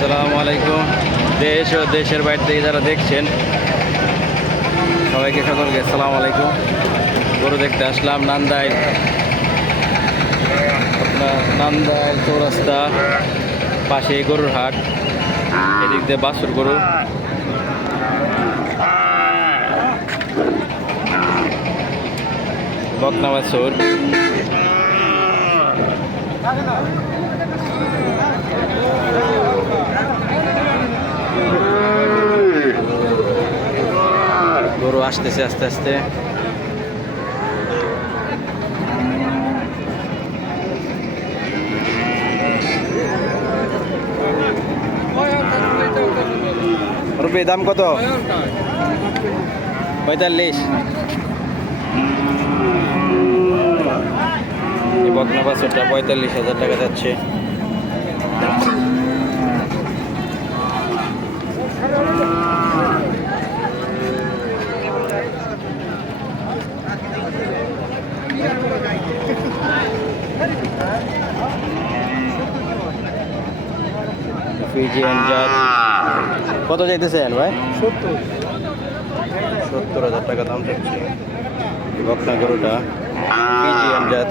আসসালামু আলাইকুম। দেশ ও দেশের বাইরে থেকে যারা দেখছেন সবাইকে সকলকে আসসালামু আলাইকুম। গরু দেখতে আসলাম নান্দাইল, আপনার নান্দাইল চৌরাস্তা পাশে গরুর হাট, এদিক দিয়ে বাছুর গরু। বকনা বাছুর, গরু আসতেছে আস্তে আস্তে। রুপি দাম কত? 45। এই বকনা বাছুরটা 45,000 টাকা যাচ্ছে। ফিজিয়ান জাত কত চাইতেছেন ভাই? 70,000 টাকা দাম চাচ্ছে বকনা গরুটা, ফিজিয়ান জাত।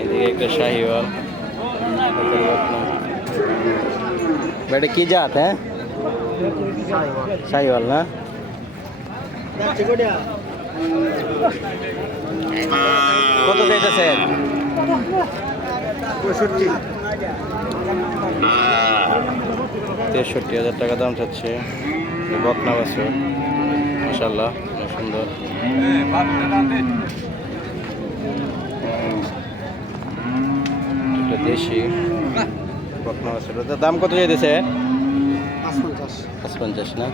এদিকে একটা শাহিওয়াল, এটা কি জাত? হ্যাঁ, শাহিওয়াল না? কত চাইতেছেন? 63,000 টাকা দাম চাচ্ছে বকনা বাছুর। মাশাআল্লাহ, সুন্দর। এটা দেশি বকনা বাছুর। দাম কত চাইতেছে? 55 না?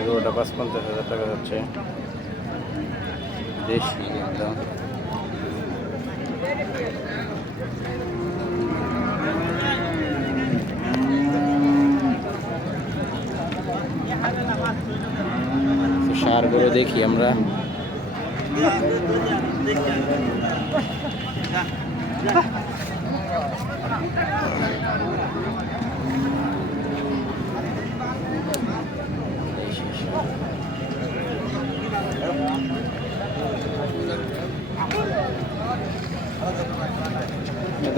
এগুলোটা 55,000 টাকা যাচ্ছে, দেশি একদম। সার গরু দেখি আমরা।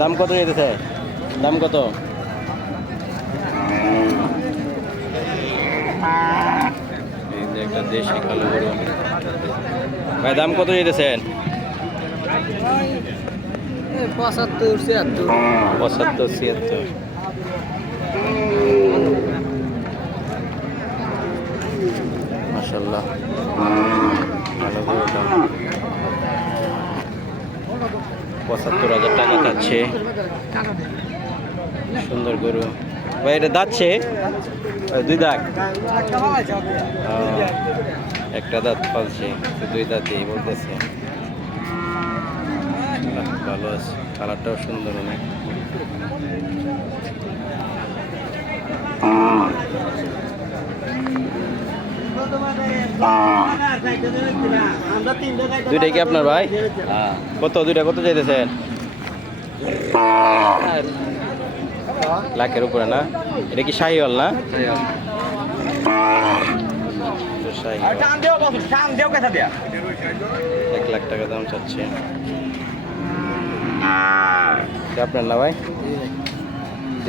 দাম কত যেতেছে? দাম কত? একটা দেশি কালো গরু ভাই, দাম কত যেতেছেন? 75-76। মাশাআল্লাহ, ভালো গরুটা। 75,000 টাকা যাচ্ছে, সুন্দর গরু ভাই। এটা দাঁতছে? 2 দাঁত? একটা দাঁত ফলছে, 2 দাঁতই বলতেছে। ভালো আছে, কালারটাও সুন্দর অনেক। দুইটাই কি আপনার ভাই? কত? দুইটা কত চাইতেছেন? লাখের উপরে না? এটা কি শাহিওয়াল না? 1 লাখ টাকা দাম চাচ্ছে। আপনার না ভাই?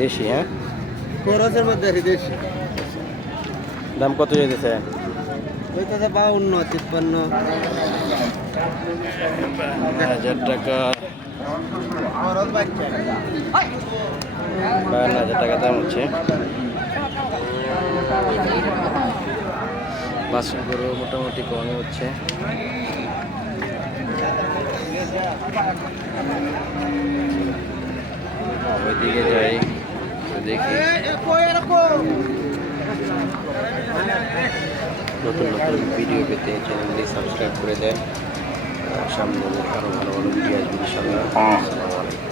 দেশি? হ্যাঁ, খরচের মধ্যে দেশি। দাম কত চাইতেছে? 52-53,000 টাকা। 52,000 টাকা দাম হচ্ছে। বাছুর গরু মোটামুটি কমই হচ্ছে। ওইদিকে যাই, দেখি নতুন নতুন ভিডিও পেতে চ্যানেলটি সাবস্ক্রাইব করে দেন। সামনে আরো ভালো ভালো ভিডিও আসবে ইনশাআল্লাহ। আসসালামু আলাইকুম।